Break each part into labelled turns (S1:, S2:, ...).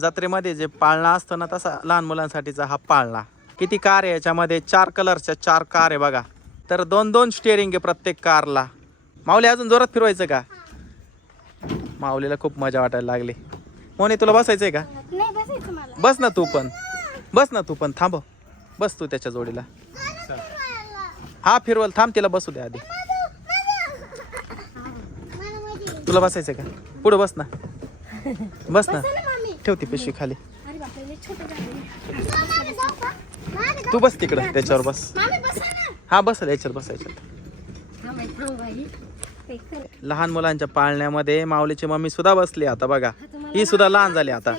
S1: जत्रेमध्ये जे पाळणा असतो ना तसा लहान मुलांसाठीचा हा पाळणा. किती कार आहे याच्यामध्ये? चार कलरच्या चार कार आहे बघा. तर दोन दोन स्टेअरिंग आहे प्रत्येक कारला. माऊली अजून जोरात फिरवायचं का? माऊलीला खूप मजा वाटायला लागली. मोने तुला का?
S2: बसायचं मला.
S1: बस ना तू पण. बस ना तू पण. थांब. बस तू त्याच्या जोडीला. हा फिरवल. थांब तिला बसू दे आधी. तुला बसायचं का? पुढं बस ना. बस ना. ठेव ती पिशवी खाली. तू बस तिकडं त्याच्यावर बस.
S2: मामी बसा ना.
S1: हा बस याच्यावर बस
S2: कर.
S1: लहान मुलांच्या पाळण्यामध्ये माऊलीची मम्मी सुद्धा बसली आता बघा. ही सुद्धा लहान झाली आता.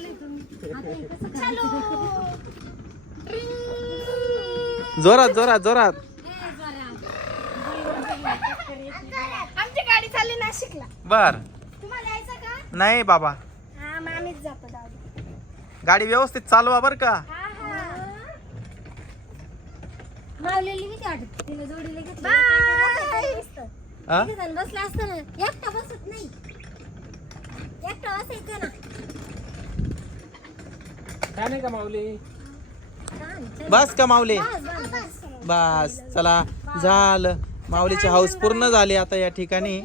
S1: जोरात जोरात जोरात.
S2: आमची गाडी चालली नाशिकला.
S1: बर.
S2: तुम्हाला यायचं का?
S1: नाही बाबा.
S2: हा मामीच जातो दादा
S1: गाडी व्यवस्थित चालवा बर का.
S2: हा हा.
S3: मावलेली किती वाटत तिला जोडीला घेतलं.
S2: बाय.
S1: हा?
S3: जण बसला असतं ना एकटा बसत नाही. एकटा बसायचं ना.
S4: काय नाही का माऊली?
S3: छान, चल.
S1: बस का माऊली?
S3: बस, बस, बस.
S1: बस. चला. झालं. माऊलीची हाऊस पूर्ण झाली आता या ठिकाणी.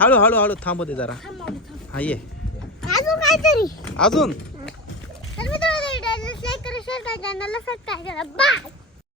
S1: हळू हळू हळू थांबू दे जरा. हा ये.
S2: काहीतरी.
S1: अजून?
S2: तर मी तुम्हाला लाईक करा शेअर करा चॅनलला सबस्क्राईब करा बाय.